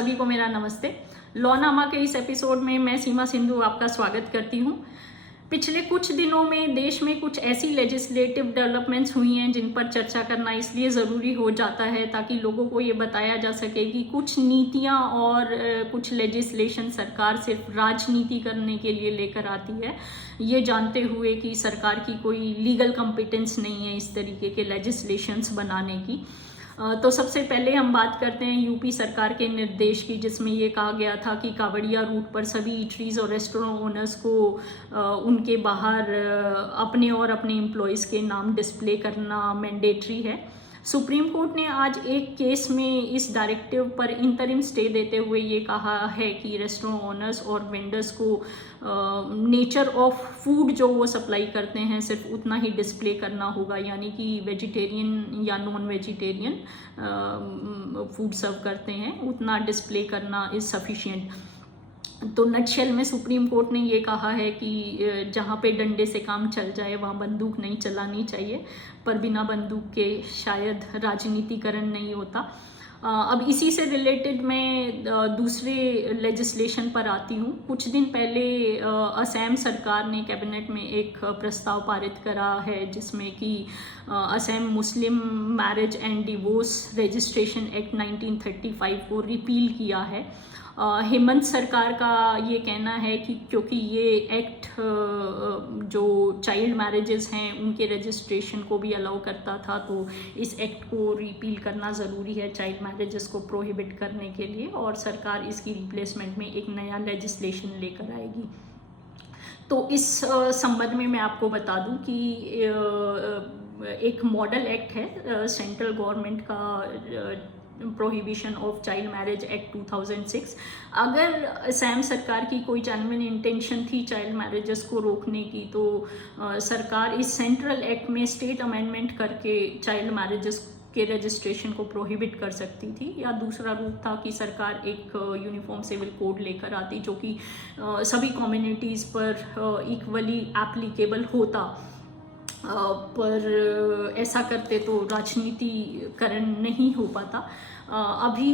सभी को मेरा नमस्ते। लॉनामा के इस एपिसोड में मैं सीमा सिंधु आपका स्वागत करती हूँ। पिछले कुछ दिनों में देश में कुछ ऐसी लेजिस्लेटिव डेवलपमेंट्स हुई हैं जिन पर चर्चा करना इसलिए ज़रूरी हो जाता है ताकि लोगों को ये बताया जा सके कि कुछ नीतियाँ और कुछ लेजिस्लेशन सरकार सिर्फ राजनीति करने के लिए लेकर आती है, ये जानते हुए कि सरकार की कोई लीगल कॉम्पिटेंस नहीं है इस तरीके के लेजिस्लेशंस बनाने की। तो सबसे पहले हम बात करते हैं यूपी सरकार के निर्देश की, जिसमें ये कहा गया था कि कावड़िया रूट पर सभी ईटरीज और रेस्टोरेंट ओनर्स को उनके बाहर अपने और अपने एम्प्लॉयज़ के नाम डिस्प्ले करना मैंडेटरी है। सुप्रीम कोर्ट ने आज एक केस में इस डायरेक्टिव पर इंटरिम स्टे देते हुए ये कहा है कि रेस्टोरेंट ओनर्स और वेंडर्स को नेचर ऑफ फूड जो वो सप्लाई करते हैं सिर्फ उतना ही डिस्प्ले करना होगा, यानी कि वेजिटेरियन या नॉन वेजिटेरियन फूड सर्व करते हैं उतना डिस्प्ले करना इज़ सफिशिएंट। तो नटशेल में सुप्रीम कोर्ट ने ये कहा है कि जहाँ पे डंडे से काम चल जाए वहाँ बंदूक नहीं चलानी चाहिए, पर बिना बंदूक के शायद राजनीतिकरण नहीं होता। अब इसी से रिलेटेड मैं दूसरे लेजिस्लेशन पर आती हूँ। कुछ दिन पहले असम सरकार ने कैबिनेट में एक प्रस्ताव पारित करा है जिसमें कि असम मुस्लिम marriage and divorce registration act 1935 को रिपील किया है। हेमंत सरकार का ये कहना है कि क्योंकि ये एक्ट जो चाइल्ड मैरिजेस हैं उनके रजिस्ट्रेशन को भी अलाउ करता था, तो इस एक्ट को रिपील करना ज़रूरी है चाइल्ड मैरिजेस को प्रोहिबिट करने के लिए, और सरकार इसकी रिप्लेसमेंट में एक नया लेजिस्लेशन लेकर आएगी। तो इस संबंध में मैं आपको बता दूं कि एक मॉडल एक्ट है सेंट्रल गवर्नमेंट का prohibition of child marriage act 2006। अगर असम सरकार की कोई जेन्युइन इंटेंशन थी चाइल्ड मैरिजेस को रोकने की, तो सरकार इस सेंट्रल एक्ट में स्टेट अमेंडमेंट करके चाइल्ड मैरिजेस के रजिस्ट्रेशन को प्रोहिबिट कर सकती थी, या दूसरा रूप था कि सरकार एक यूनिफॉर्म सिविल कोड लेकर आती जो कि सभी कम्युनिटीज़ पर इक्वली एप्लीकेबल होता। पर ऐसा करते तो राजनीतिकरण नहीं हो पाता। अभी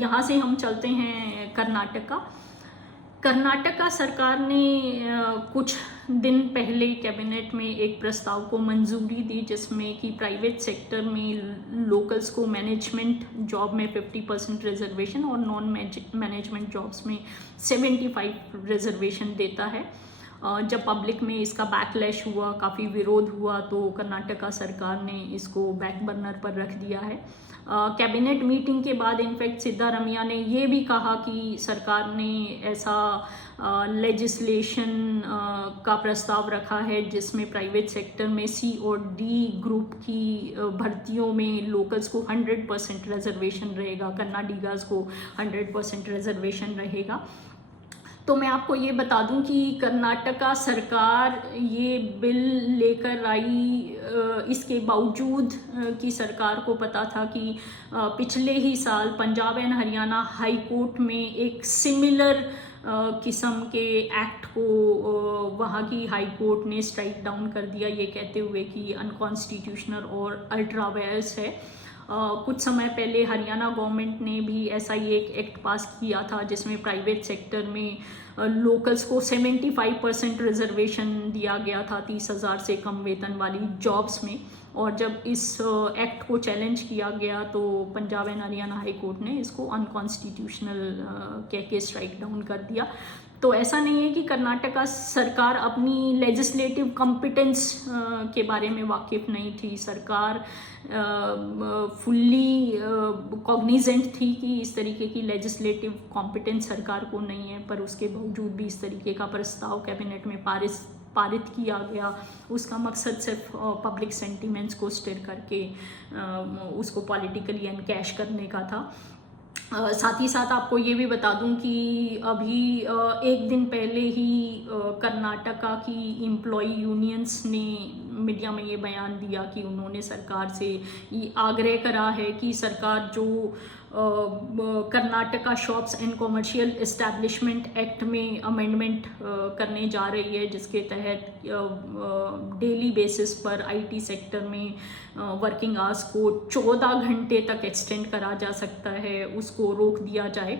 यहाँ से हम चलते हैं कर्नाटका सरकार ने कुछ दिन पहले कैबिनेट में एक प्रस्ताव को मंजूरी दी जिसमें कि प्राइवेट सेक्टर में लोकल्स को मैनेजमेंट जॉब में 50% रिजर्वेशन और नॉन मैनेजमेंट जॉब्स में 75 रिजर्वेशन देता है। जब पब्लिक में इसका बैकलैश हुआ, काफ़ी विरोध हुआ, तो कर्नाटका सरकार ने इसको बैक बर्नर पर रख दिया है। कैबिनेट मीटिंग के बाद इनफैक्ट सिद्धारमैया ने ये भी कहा कि सरकार ने ऐसा लेजिस्लेशन का प्रस्ताव रखा है जिसमें प्राइवेट सेक्टर में सी और डी ग्रुप की भर्तियों में लोकल्स को 100% रिजर्वेशन रहेगा, कन्नाडिगास को 100% रिजर्वेशन रहेगा। तो मैं आपको ये बता दूं कि कर्नाटका सरकार ये बिल लेकर आई इसके बावजूद कि सरकार को पता था कि पिछले ही साल Punjab and Haryana high court में एक सिमिलर किस्म के एक्ट को वहाँ की हाई कोर्ट ने स्ट्राइक डाउन कर दिया, ये कहते हुए कि अनकॉन्स्टिट्यूशनल और अल्ट्रा वायरस है। कुछ समय पहले हरियाणा गवर्नमेंट ने भी ऐसा ही एक एक्ट पास किया था जिसमें प्राइवेट सेक्टर में लोकल्स को 75% रिजर्वेशन दिया गया था 30,000 से कम वेतन वाली जॉब्स में, और जब इस एक्ट को चैलेंज किया गया तो Punjab and Haryana high court ने इसको अनकॉन्स्टिट्यूशनल कह के स्ट्राइक डाउन कर दिया। तो ऐसा नहीं है कि कर्नाटका सरकार अपनी लेजिस्लेटिव कॉम्पिटेंस के बारे में वाकिफ़ नहीं थी। सरकार फुल्ली कॉग्निजेंट थी कि इस तरीके की लेजिस्लेटिव कॉम्पिटेंस सरकार को नहीं है, पर उसके बावजूद भी इस तरीके का प्रस्ताव कैबिनेट में पारित किया गया। उसका मकसद सिर्फ पब्लिक सेंटिमेंट्स को स्टिर करके उसको पॉलिटिकली एनकैश करने का था। साथ ही साथ आपको ये भी बता दूं कि अभी एक दिन पहले ही कर्नाटका की एम्प्लॉय यूनियंस ने मीडिया में ये बयान दिया कि उन्होंने सरकार से ये आग्रह करा है कि सरकार जो Karnataka shops and commercial establishment act में अमेंडमेंट करने जा रही है, जिसके तहत डेली बेसिस पर आईटी सेक्टर में वर्किंग आवर्स को 14 घंटे तक एक्सटेंड करा जा सकता है, उसको रोक दिया जाए।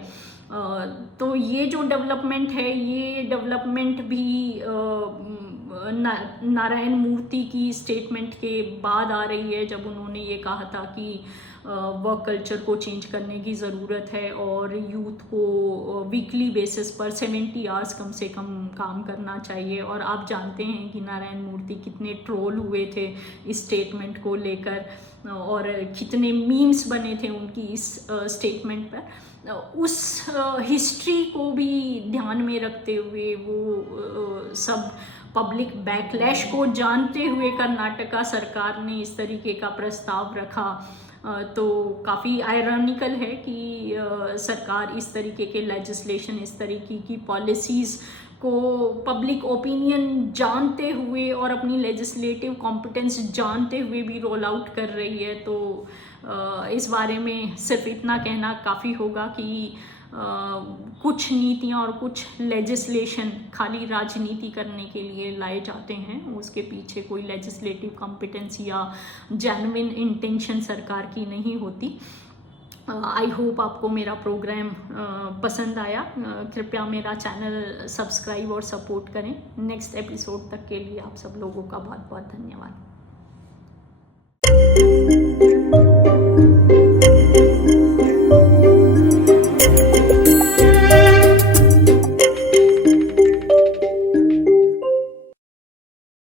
तो ये जो डेवलपमेंट है, ये डेवलपमेंट भी नारायण मूर्ति की स्टेटमेंट के बाद आ रही है, जब उन्होंने ये कहा था कि वर्क कल्चर को चेंज करने की ज़रूरत है और यूथ को वीकली बेसिस पर 70 आवर्स कम से कम काम करना चाहिए। और आप जानते हैं कि नारायण मूर्ति कितने ट्रोल हुए थे इस स्टेटमेंट को लेकर, और कितने मीम्स बने थे उनकी इस स्टेटमेंट पर। उस हिस्ट्री को भी ध्यान में रखते हुए, वो सब पब्लिक बैकलैश को जानते हुए कर्नाटका सरकार ने इस तरीके का प्रस्ताव रखा। तो काफ़ी आयरॉनिकल है कि सरकार इस तरीके के लेजिस्लेशन, इस तरीके की पॉलिसीज़ को पब्लिक ओपिनियन जानते हुए और अपनी लेजिस्लेटिव कॉम्पिटेंस जानते हुए भी रोल आउट कर रही है। तो इस बारे में सिर्फ इतना कहना काफ़ी होगा कि कुछ नीतियाँ और कुछ लेजिस्लेशन खाली राजनीति करने के लिए लाए जाते हैं, उसके पीछे कोई लेजिस्लेटिव कॉम्पिटेंस या जेन्युइन इंटेंशन सरकार की नहीं होती। आई होप आपको मेरा प्रोग्राम पसंद आया। कृपया मेरा चैनल सब्सक्राइब और सपोर्ट करें। नेक्स्ट एपिसोड तक के लिए आप सब लोगों का बहुत बहुत धन्यवाद।